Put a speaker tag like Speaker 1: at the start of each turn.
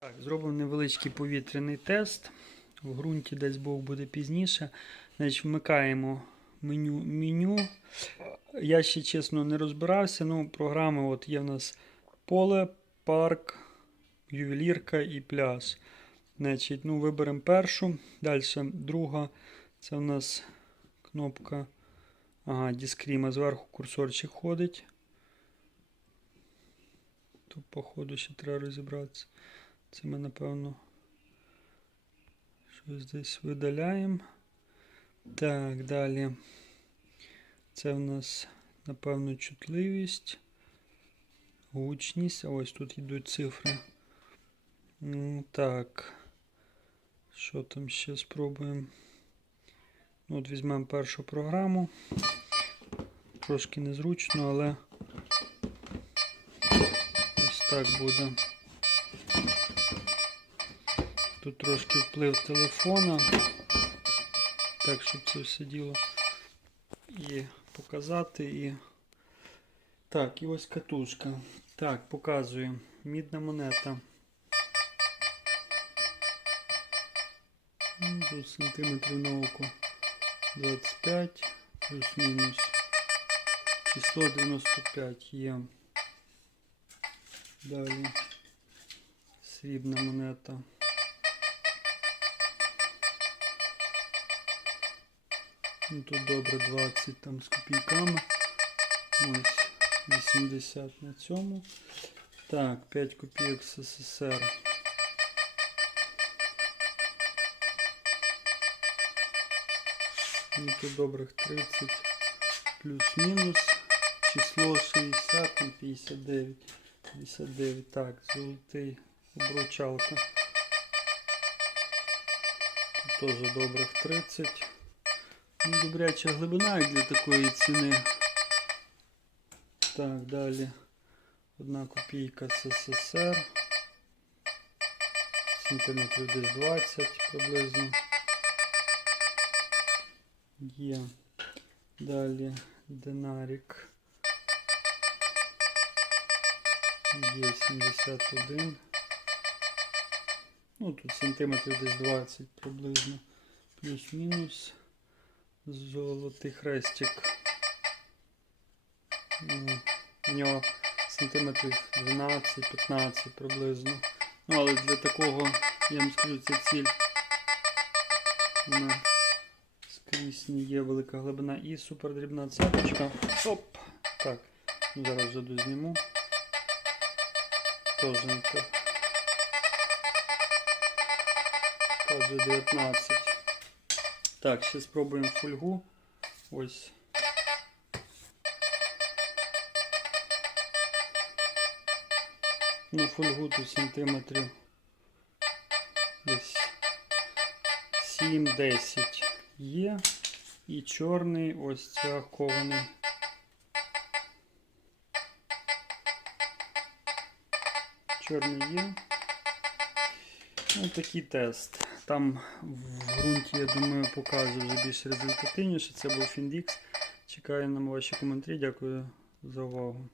Speaker 1: Так, зробимо невеличкий повітряний тест. В ґрунті десь Бог буде пізніше. Значить, вмикаємо меню. меню. Я ще чесно не розбирався. Ну, програми от є в нас поле, парк, ювелірка і пляж. Значить, ну, виберемо першу. Далі друга. Це в нас кнопка. Ага, дискріма. Зверху курсорчик ходить. Тут, походу, ще треба розібратися. Це ми, напевно, щось десь видаляємо. Так, далі. Це в нас, напевно, чутливість, гучність. Ось тут йдуть цифри. Ну, Так. Що там ще спробуємо? Ну, от візьмемо першу програму. Трошки незручно, але ось так буде. Тут трошки вплив телефона. Так, щоб це все діло і показати. І... Так, і ось катушка. Так, показую. Мідна монета. Ну, Тут сантиметрів на око 25 плюс-мінус. Число 95 є. Далі срібна монета. Ну, тут добре 20 там з копійками. Ось 80 на цьому. Так, 5 копійок СССР. Ну, тут добрих 30 плюс-мінус. Число 60, там 59. 59. Так, золотий обручалка. Тут теж добрих 30. Добряча глибина для такої ціни. Так, далі. Одна копійка СССР. Сантиметрів десь 20 приблизно. Є. Далі динарік. Є 71. Ну, тут сантиметрів десь 20 приблизно. Плюс-мінус. Золотий хрестик. Ну, У нього сантиметрів 12-15 приблизно. Ну, але для такого, я вам скажу, це ціль. Вона скрізь не є велика глибина і супердрібна цепочка. Оп! Так, ну, зараз дозніму. Тоже. Тоже 19. Так, ще спробуємо фольгу. Ось. Ну, фольгу тут сантиметрів десь 7-10 є. І чорний ось ця кований. Чорний є. Ну, такий тест. Там в ґрунті, я думаю, показує вже більш результативніше. Це був Фіндікс. Чекаю на ваші коментарі. Дякую за увагу.